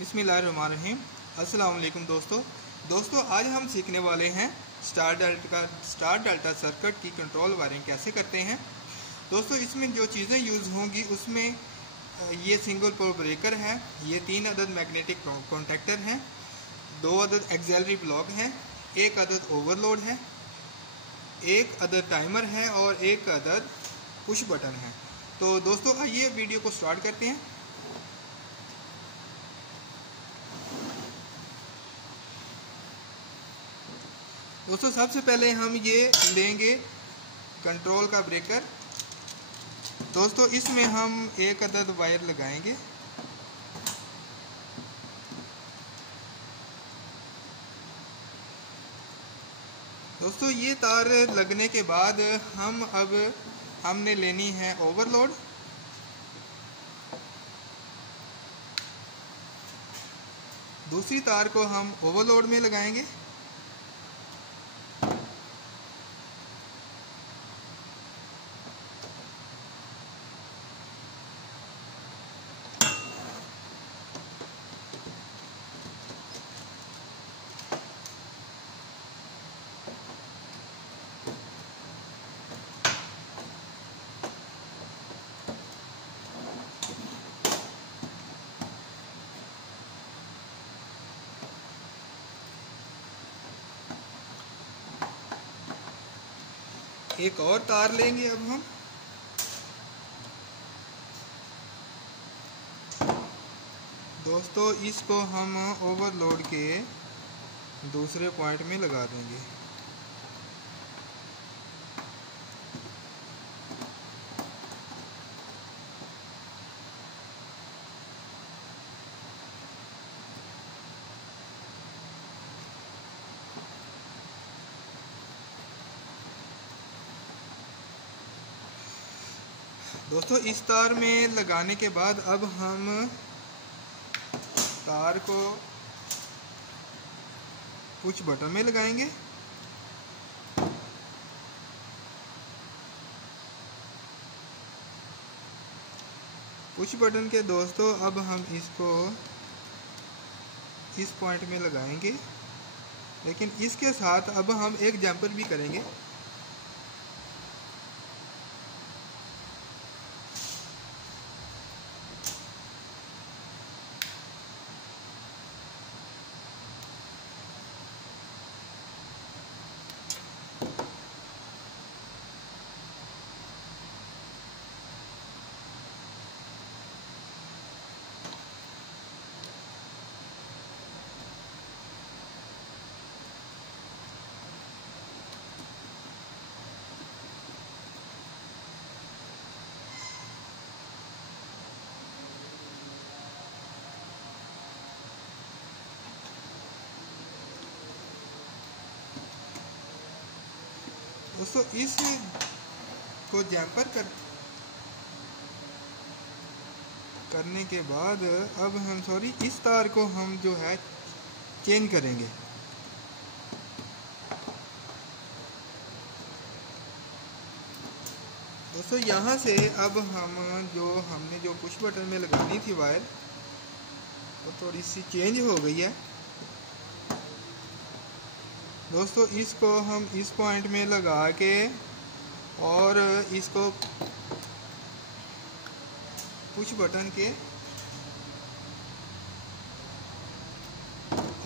बिस्मिल्लाहिर्रहमानिर्रहीम। अस्सलाम वालेकुम दोस्तों आज हम सीखने वाले हैं स्टार डेल्टा सर्किट की कंट्रोल वायरिंग कैसे करते हैं। दोस्तों इसमें जो चीज़ें यूज़ होंगी उसमें ये सिंगल पोल ब्रेकर है, ये 3 अदद मैग्नेटिक कॉन्टैक्टर हैं, 2 अदद एक्सेलरी ब्लॉक हैं, 1 अदद ओवरलोड है, 1 अदद टाइमर है और 1 अदद पुश बटन है। तो दोस्तों आइए वीडियो को स्टार्ट करते हैं। दोस्तों सबसे पहले हम ये लेंगे कंट्रोल का ब्रेकर। दोस्तों इसमें हम 1 अदद वायर लगाएंगे। दोस्तों ये तार लगने के बाद हमने लेनी है ओवरलोड। दूसरी तार को हम ओवरलोड में लगाएंगे। एक और तार लेंगे अब हम। दोस्तों इसको हम ओवरलोड के दूसरे पॉइंट में लगा देंगे। दोस्तों इस तार में लगाने के बाद अब हम तार को पुश बटन में लगाएंगे। पुश बटन के दोस्तों अब हम इसको इस पॉइंट में लगाएंगे, लेकिन इसके साथ अब हम एक जंपर भी करेंगे। दोस्तों इस को जैम्पर करने के बाद अब हम इस तार को हम जो है चेंज करेंगे। दोस्तों यहाँ से अब हमने जो पुश बटन में लगानी थी वायर वो थोड़ी सी चेंज हो गई है। दोस्तों इसको हम इस पॉइंट में लगा के और इसको पुश बटन के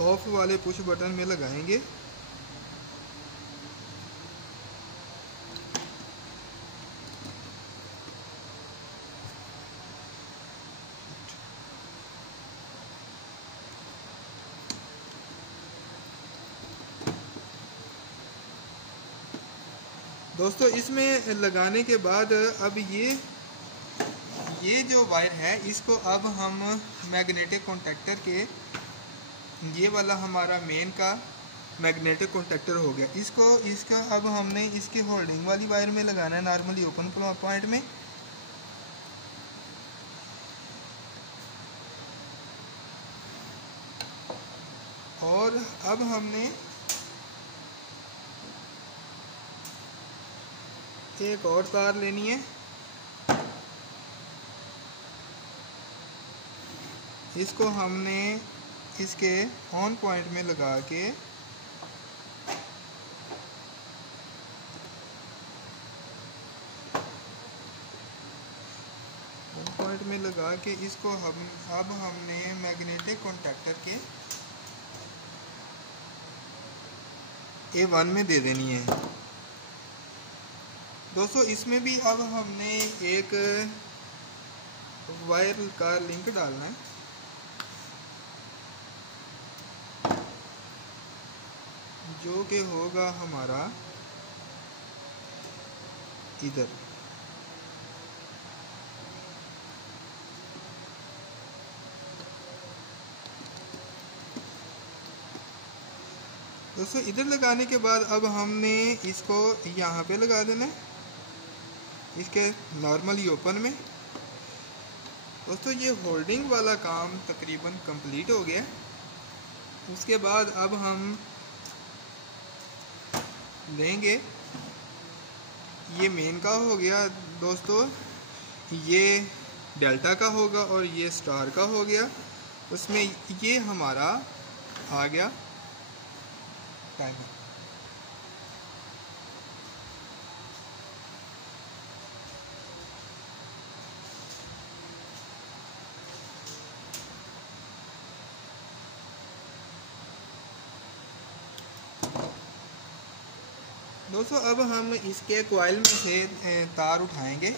ऑफ वाले पुश बटन में लगाएंगे। दोस्तों इसमें लगाने के बाद अब ये जो वायर है इसको अब हम मैग्नेटिक कॉन्टैक्टर के ये वाला हमारा मेन का मैग्नेटिक कॉन्टैक्टर हो गया। इसका अब हमने इसके होल्डिंग वाली वायर में लगाना है, नॉर्मली ओपन पॉइंट में। और अब हमने एक और तार लेनी है। इसको हमने इसके ऑन पॉइंट में लगा के इसको अब हमने मैग्नेटिक कॉन्टैक्टर के A1 में दे देनी है। दोस्तों इसमें भी अब हमने एक वायर का लिंक डालना है। जो कि होगा हमारा इधर। दोस्तों इधर लगाने के बाद अब हमने इसको यहाँ पे लगा देना है, इसके नॉर्मली ओपन में। दोस्तों ये होल्डिंग वाला काम तकरीबन कंप्लीट हो गया। उसके बाद अब हम लेंगे, ये मेन का हो गया दोस्तों, ये डेल्टा का होगा और ये स्टार का हो गया। उसमें ये हमारा आ गया टाइमर। दोस्तों अब हम इसके कॉइल में से तार उठाएंगे।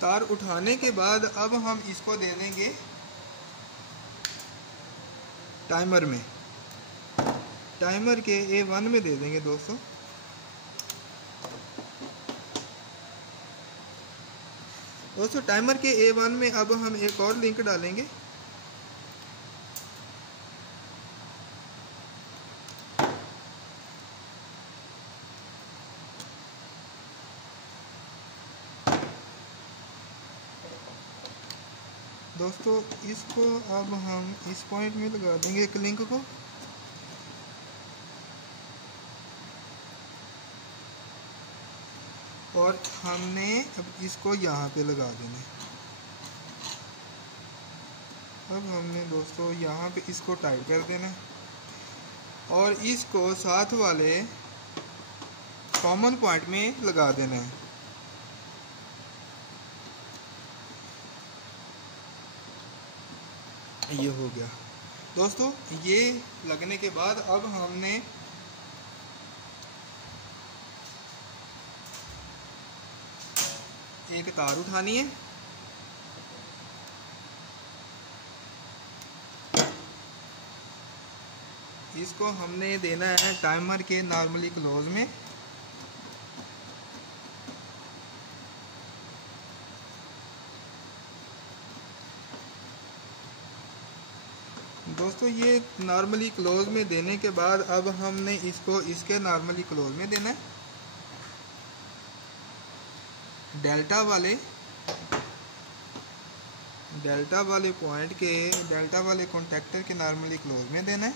तार उठाने के बाद अब हम इसको दे देंगे टाइमर में, टाइमर के A1 में दे देंगे दोस्तों। टाइमर के A1 में अब हम एक और लिंक डालेंगे। दोस्तों इसको अब हम इस पॉइंट में लगा देंगे एक लिंक को। और हमने अब इसको यहाँ पे लगा देना है। अब हमने दोस्तों यहाँ पे इसको टाइट कर देना है और इसको साथ वाले कॉमन पॉइंट में लगा देना है। ये हो गया दोस्तों। ये लगने के बाद अब हमने एक तार उठानी है। इसको हमने देना है टाइमर के नॉर्मली क्लोज में। दोस्तों ये नॉर्मली क्लोज में देने के बाद अब हमने इसको इसके नॉर्मली क्लोज में देना है। डेल्टा वाले पॉइंट के, डेल्टा वाले कॉन्टैक्टर के नॉर्मली क्लोज में देना है।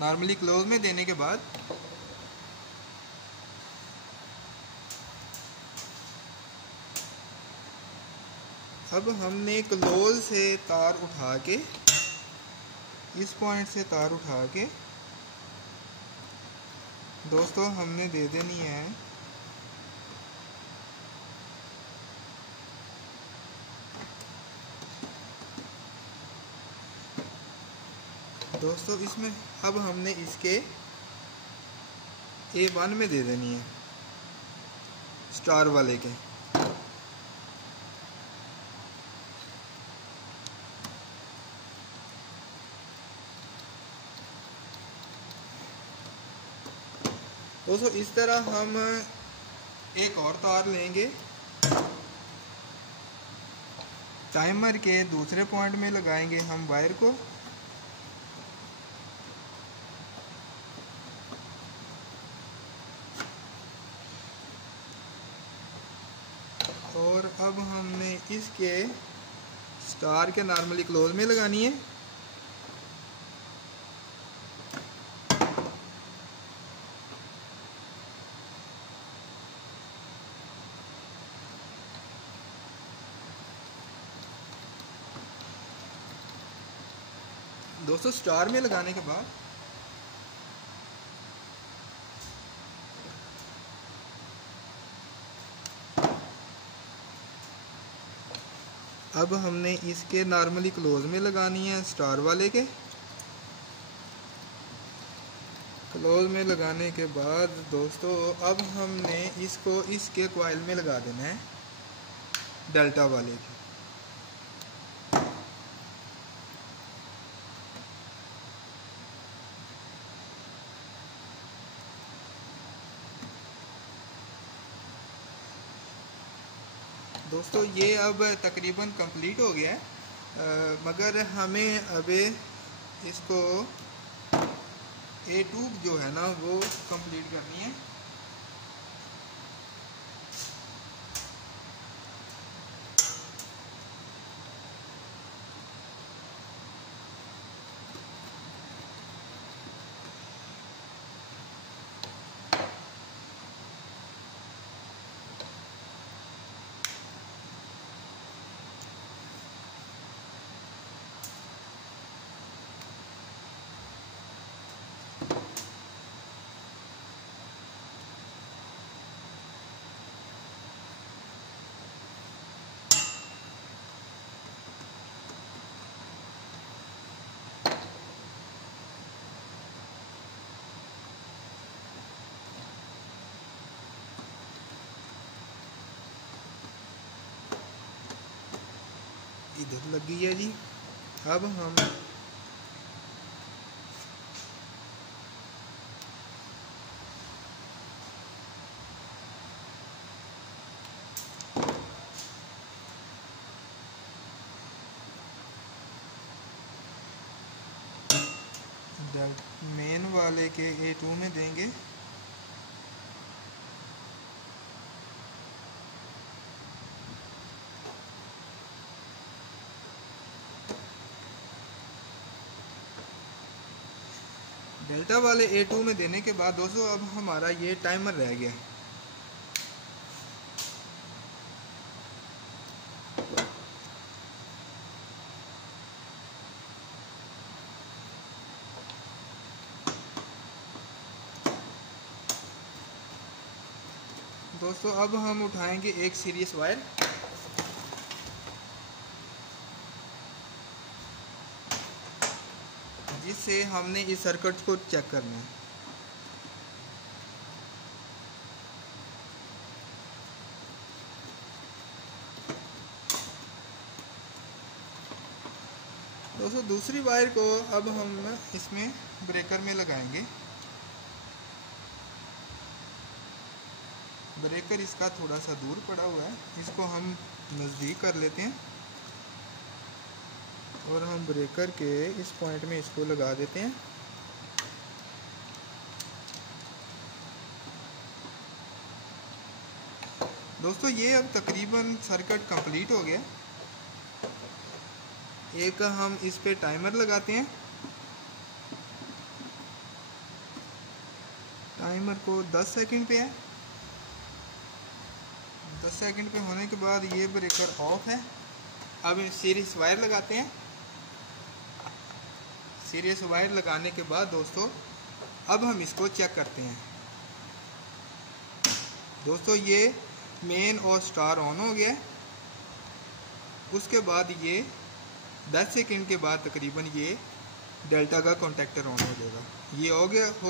नॉर्मली क्लोज में देने के बाद अब हमने क्लोज से तार उठा के, इस पॉइंट से तार उठा के दोस्तों हमने दे देनी है दोस्तों इसमें। अब हमने इसके A1 में दे देनी है स्टार वाले के। दोस्तों इस तरह हम एक और तार लेंगे, टाइमर के दूसरे पॉइंट में लगाएंगे हम वायर को। और अब हमने इसके स्टार के नॉर्मली क्लोज में लगानी है। दोस्तों स्टार में लगाने के बाद अब हमने इसके नॉर्मली क्लोज में लगानी है। स्टार वाले के क्लोज में लगाने के बाद दोस्तों अब हमने इसको इसके कॉइल में लगा देना है, डेल्टा वाले के। दोस्तों ये अब तकरीबन कंप्लीट हो गया है, मगर हमें अभी इसको A2 जो है ना वो कंप्लीट करनी है। इधर लगी है जी। अब हम मेन वाले के A2 में देंगे। डेल्टा वाले A2 में देने के बाद दोस्तों अब हमारा ये टाइमर रह गया। दोस्तों अब हम उठाएंगे एक सीरीज वायर, जिससे हमने इस सर्किट को चेक करना है। दोस्तों दूसरी वायर को अब हम इसमें ब्रेकर में लगाएंगे। ब्रेकर इसका थोड़ा सा दूर पड़ा हुआ है, इसको हम नज़दीक कर लेते हैं और हम ब्रेकर के इस पॉइंट में इसको लगा देते हैं। दोस्तों ये अब तकरीबन सर्किट कंप्लीट हो गया। एक हम इस पे टाइमर लगाते हैं। टाइमर को 10 सेकंड पे है। 10 सेकंड पे होने के बाद ये ब्रेकर ऑफ है। अब सीरीज वायर लगाते हैं। सीरीज वायर लगाने के बाद दोस्तों अब हम इसको चेक करते हैं। दोस्तों ये मेन और स्टार ऑन हो गया। उसके बाद ये 10 सेकंड के बाद तकरीबन ये डेल्टा का कॉन्टेक्टर ऑन हो जाएगा। ये हो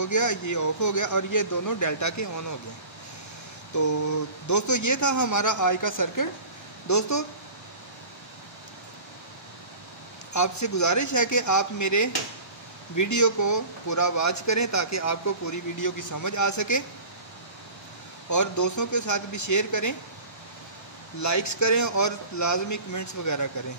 गया, ये ऑफ हो गया और ये दोनों डेल्टा के ऑन हो गए। तो दोस्तों ये था हमारा आज का सर्किट। दोस्तों आपसे गुजारिश है कि आप मेरे वीडियो को पूरा वॉच करें ताकि आपको पूरी वीडियो की समझ आ सके, और दोस्तों के साथ भी शेयर करें, लाइक्स करें और लाजमी कमेंट्स वगैरह करें।